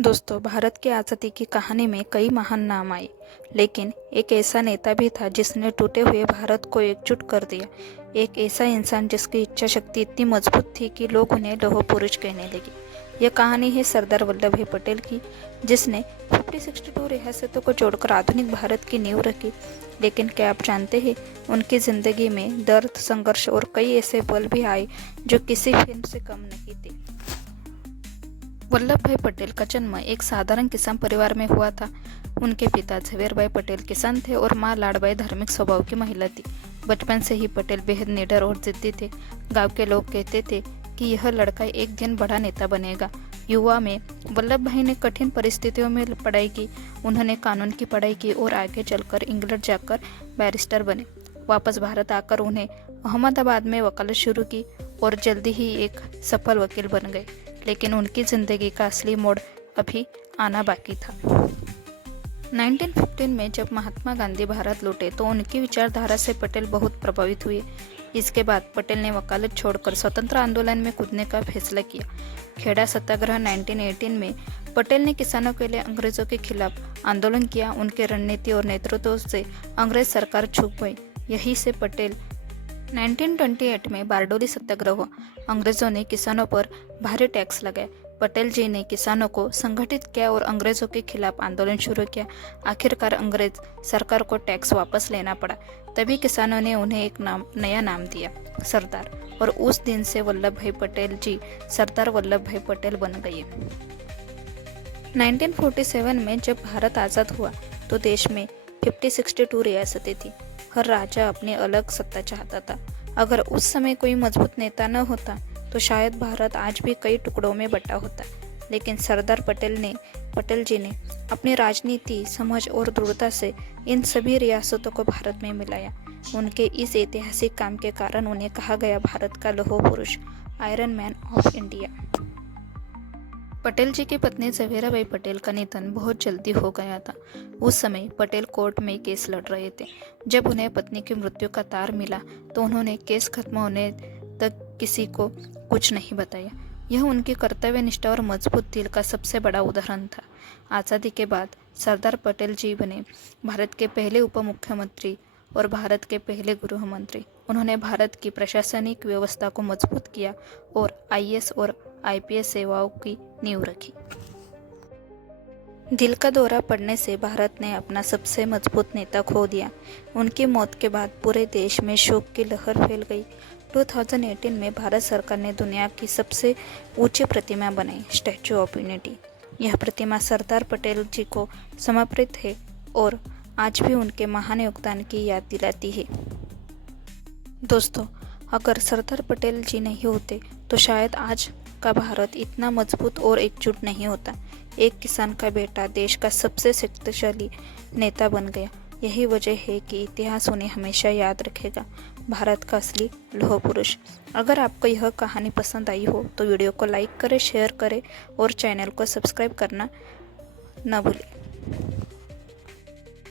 दोस्तों, भारत की आज़ादी की कहानी में कई महान नाम आए, लेकिन एक ऐसा नेता भी था जिसने टूटे हुए भारत को एकजुट कर दिया। एक ऐसा इंसान जिसकी इच्छा शक्ति इतनी मजबूत थी कि लोग उन्हें लौह पुरुष कहने लगे। यह कहानी है सरदार वल्लभ भाई पटेल की, जिसने 50-62 रियासतों को जोड़कर आधुनिक भारत की नींव रखी। लेकिन क्या आप जानते हैं, उनकी जिंदगी में दर्द, संघर्ष और कई ऐसे पल भी आए जो किसी फिल्म से कम नहीं थे। वल्लभ भाई पटेल का जन्म एक साधारण किसान परिवार में हुआ था। उनके पिता झवेर भाई पटेल किसान थे और मां लाडबाई धार्मिक स्वभाव की महिला थी। बचपन से ही पटेल बेहद निडर और जिद्दी थे। गांव के लोग कहते थे कि यह लड़का एक दिन बड़ा नेता बनेगा। युवा में वल्लभ भाई ने कठिन परिस्थितियों में पढ़ाई की। उन्होंने कानून की पढ़ाई की और आगे चलकर इंग्लैंड जाकर बैरिस्टर बने। वापस भारत आकर उन्हें अहमदाबाद में वकालत शुरू की और जल्दी ही एक सफल वकील बन गए। लेकिन उनकी जिंदगी का असली मोड़ अभी आना बाकी था। 1915 में जब महात्मा गांधी भारत लौटे तो उनकी विचारधारा से पटेल बहुत प्रभावित हुए। इसके बाद पटेल ने वकालत छोड़कर स्वतंत्र आंदोलन में कूदने का फैसला किया। खेड़ा सत्याग्रह 1918 में पटेल ने किसानों के लिए अंग्रेजों के खिलाफ आंदोलन किया। उनके रणनीति और नेतृत्व से अंग्रेज सरकार झुक गई। यही से पटेल 1928 में बारडोली सत्याग्रह हुआ। अंग्रेजों ने किसानों पर भारी टैक्स लगाया। पटेल जी ने किसानों को संगठित किया और अंग्रेजों के खिलाफ आंदोलन शुरू किया। आखिरकार अंग्रेज सरकार को टैक्स वापस लेना पड़ा। तभी किसानों ने उन्हें एक नया नाम दिया, सरदार, और उस दिन से वल्लभ भाई पटेल जी सरदार वल्लभ भाई पटेल बन गए। 1947 में जब भारत आज़ाद हुआ तो देश में 50-62 रियासतें थी। हर राजा अपनी अलग सत्ता चाहता था। अगर उस समय कोई मजबूत नेता न होता तो शायद भारत आज भी कई टुकड़ों में बटा होता। लेकिन सरदार पटेल जी ने अपनी राजनीति, समझ और दृढ़ता से इन सभी रियासतों को भारत में मिलाया। उनके इस ऐतिहासिक काम के कारण उन्हें कहा गया भारत का लौह पुरुष, iron man of India. Patel ji की पत्नी झवेराबाई पटेल का निधन बहुत जल्दी हो गया था। उस समय पटेल कोर्ट में केस लड़ रहे थे। जब उन्हें पत्नी की मृत्यु का तार मिला तो उन्होंने केस खत्म होने तक किसी को कुछ नहीं बताया। यह उनकी कर्तव्य निष्ठा और मजबूत दिल का सबसे बड़ा उदाहरण था। आज़ादी के बाद सरदार पटेल जी बने भारत के पहले उप मुख्यमंत्री और भारत के पहले गृह मंत्री। उन्होंने भारत की प्रशासनिक व्यवस्था को मजबूत किया और आईएएस और आईपीएस सेवाओं की नींव रखी। दिल का दौरा पड़ने से भारत ने अपना सबसे मजबूत नेता खो दिया। उनकी मौत के बाद पूरे देश में शोक की लहर फैल गई। 2018 में भारत सरकार ने दुनिया की सबसे ऊंची प्रतिमा बनाई, स्टैच्यू ऑफ यूनिटी। यह प्रतिमा सरदार पटेल जी को समर्पित है और आज भी उनके महान योगदान की याद दिलाती है। दोस्तों, अगर सरदार पटेल जी नहीं होते तो शायद आज का भारत इतना मजबूत और एकजुट नहीं होता। एक किसान का बेटा देश का सबसे शक्तिशाली नेता बन गया। यही वजह है कि इतिहास उन्हें हमेशा याद रखेगा, भारत का असली लौह पुरुष। अगर आपको यह कहानी पसंद आई हो तो वीडियो को लाइक करें, शेयर करें और चैनल को सब्सक्राइब करना न भूलें।